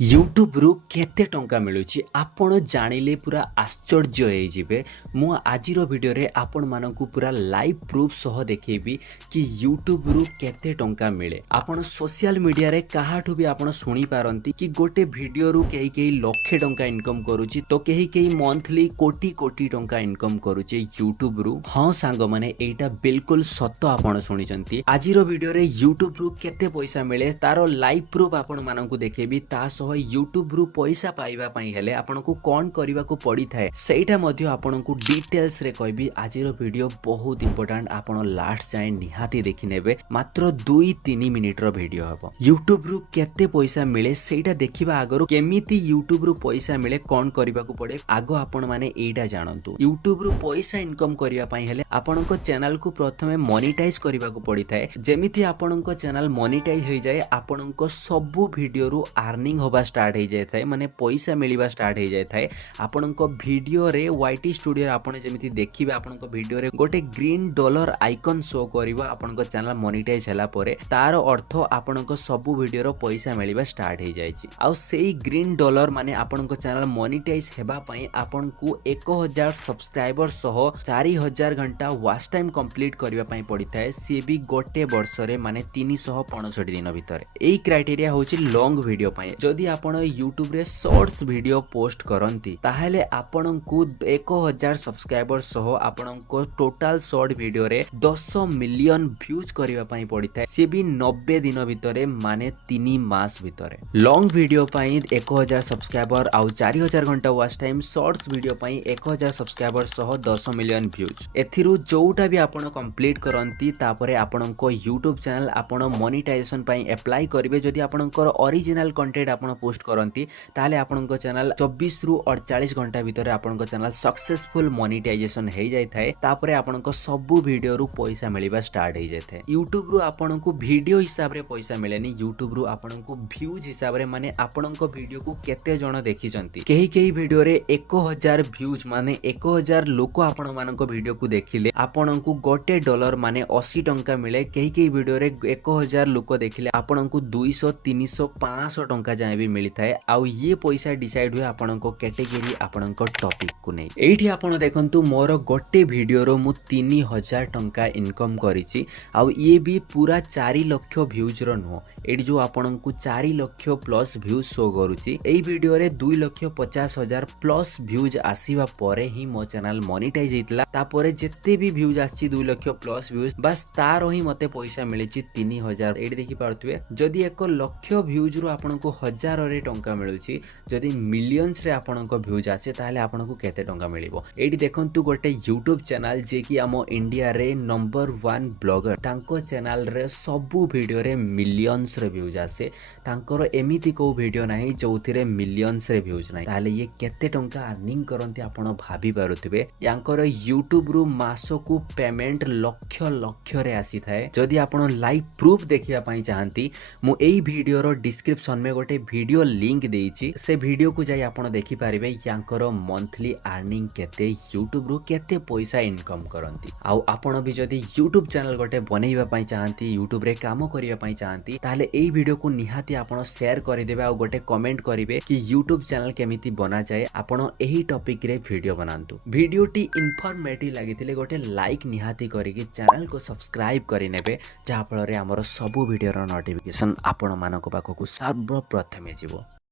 YouTube रु केते टंका मिलुची आपण जानिले पूरा आश्चर्य होई जिवे। मु आजिरो वीडियो रे आपण मानकु पूरा लाइव प्रूफ सह देखेबी कि यूट्यूब रु केते टंका मिले। आपण सोशल मीडिया रे काहाठु भी आपण सुनी पारंती कि गोटे वीडियो रु केही केही लक्षे टंका इनकम करूची तो केही केही मंथली कोटी कोटी टंका इनकम करूची यूट्यूब रु। हां सांग माने एटा बिल्कुल सत्य आपण सुनिचंती। आजिरो वीडियो रे यूट्यूब रु केते पैसा मिले तारो लाइव प्रूफ आपण मानकु देखेबी। ता यूट्यूब रु पैसा पाइबा पई हेले आपनको कोन करिवा को पड़ी थाए सेटा मध्ये आपनको डिटेल्स रे कहबी। आजिरो वीडियो बहुत इंपोर्टेंट आपण लास्ट जाय निहाती देखि नेबे। मात्र 2-3 मिनिट रो वीडियो हबो। यूट्यूब रु केते पैसा मिले सेटा देखिबा आगरो केमिति यूट्यूब रु पैसा मिले कोन करिवा को पड़े आगो आपण माने एटा जानंतु। यूट्यूब रु पैसा इनकम करिवा पई हेले आपनको चैनल को प्रथमे मोनेटाइज करिवा को पड़ी थाए। जेमिति आपनको चैनल मोनेटाइज होई जाय आपनको सब वीडियो रु अर्निंग होबा स्टार्ट हो जाए माने पैसा मिलवा स्टार्ट हो जाए। आपनको वीडियो रे वाईटी स्टूडियो आपण जेमिति देखिबे आपनको वीडियो रे गोटे ग्रीन डॉलर आइकन शो करिवो। आपनको चैनल मोनेटाइज होला परे तार अर्थ आपनको सब वीडियो रो पैसा मिलवा स्टार्ट हो जाय छी। आ सेही ग्रीन डॉलर माने आपनको चैनल मोनेटाइज हेबा पई आपनको 1000 सब्सक्राइबर सह 4000 घंटा वॉच टाइम कंप्लीट करिवा पई पड़ी थाए। सी भी गोटे वर्ष रे माने 365 दिन भीतर एई क्राइटेरिया होची लॉन्ग वीडियो पई। जदि आपण यूट्यूब रे शॉर्ट्स वीडियो पोस्ट करंती ताहेले आपनकु 1000 सब्सक्राइबर सह आपनको टोटल शॉर्ट वीडियो रे 10 मिलियन व्यूज करिवा पई पड़ी थाए। से भी 90 दिन भितरे माने 3 मास भितरे। लॉन्ग वीडियो पई 1000 सब्सक्राइबर आउ 4000 घंटा वॉच टाइम, शॉर्ट्स वीडियो पई 1000 सब्सक्राइबर सह 10 मिलियन व्यूज। एथिरु जोटा भी आपण कंप्लीट करंती तापरे आपनको यूट्यूब चैनल आपण मोनेटाइजेशन पई अप्लाई करिवे। जदि आपनकर ओरिजिनल कंटेंट आपण पोस्ट करंती ताले आपनको चैनल 24 रु 48 घंटा भीतर आपनको चैनल सक्सेसफुल मोनेटाइजेशन हो जाय थाए। तापरे आपनको सब वीडियो रु पैसा मिलवा स्टार्ट हो जाय थाए। यूट्यूब रु आपनको वीडियो हिसाब रे पैसा मिलेनी। यूट्यूब रु आपनको व्यूज हिसाब रे माने आपनको वीडियो को केते जण देखिचंती। केही केही वीडियो रे 1000 व्यूज माने 1000 लोक आपण मानको वीडियो को देखिले आपनको गोटे डॉलर माने 80 टंका मिले। केही केही वीडियो रे 1000 लोक देखिले आपनको 200 300 500 टंका जाय भी मिली थाए। आउ ये पैसा डिसाइड हुए आपनको कैटेगरी आपनको टॉपिक को नहीं। एठी आपण देखंतु मोर गोटे वीडियो रो मु 3000 टंका इनकम करिछि। आउ ये भी पूरा 4 लाख व्यूज रो नो। एठी जो आपनको 4 लाख प्लस व्यूज शो करूछि। एई वीडियो रे 2,50,000 प्लस व्यूज आसीबा परे ही मो चैनल मोनेटाइज हेतला। तापरे जत्ते भी व्यूज आछि 2 लाख प्लस व्यूज बस तारो ही मते पैसा मिलिछि 3000। एठी देखि पारथुवे जदि 1 लाख व्यूज रो आपनको 1000 रे टंका मिलुछि। जदि मिलियंस रे आपनको व्यूज आसे ताहले आपनको केते टंका मिलिबो। एठी देखंतु गोटे यूट्यूब चैनल जे कि आम इंडिया रे नंबर 1 ब्लॉगर तांको चैनल रे सब वीडियो रे मिलियंस रे व्यूज आसे। तांकर एमिति को वीडियो नाही जोथिरे मिलियंस रे व्यूज नाही। ताहले ये केते टंका अर्निंग करंती आपण भाबी पारुथिबे। यांकर यूट्यूब रु मासको पेमेंट लक्ष लक्ष रे आसी थाए। जदि आपण लाइव प्रूफ देखिया पई चाहंती मु एई वीडियो रो डिस्क्रिप्शन में गोटे वीडियो लिंक देइछि। से वीडियो को जाई आपण देखि पारिबे यांकर मंथली अर्निंग केते यूट्यूब रु केते पैसा इनकम करंती। आउ आपण भी जदि यूट्यूब चैनल गोटे बनेइबा पई चाहंती यूट्यूब रे काम करिया पई चाहंती ताले एई वीडियो को निहाती आपण शेयर करि देबे। आउ गोटे कमेंट करिवे कि यूट्यूब चैनल केमिति बना जाय। आपण एही टॉपिक रे वीडियो बनांतु। वीडियोटी इन्फॉर्मेटिव लागितिले गोटे लाइक निहाती करिकि चैनल को सब्सक्राइब करि नेबे जा फल रे हमर सब वीडियो रो नोटिफिकेशन आपण मानको पाखकु सर्वप्रथमे जिवो।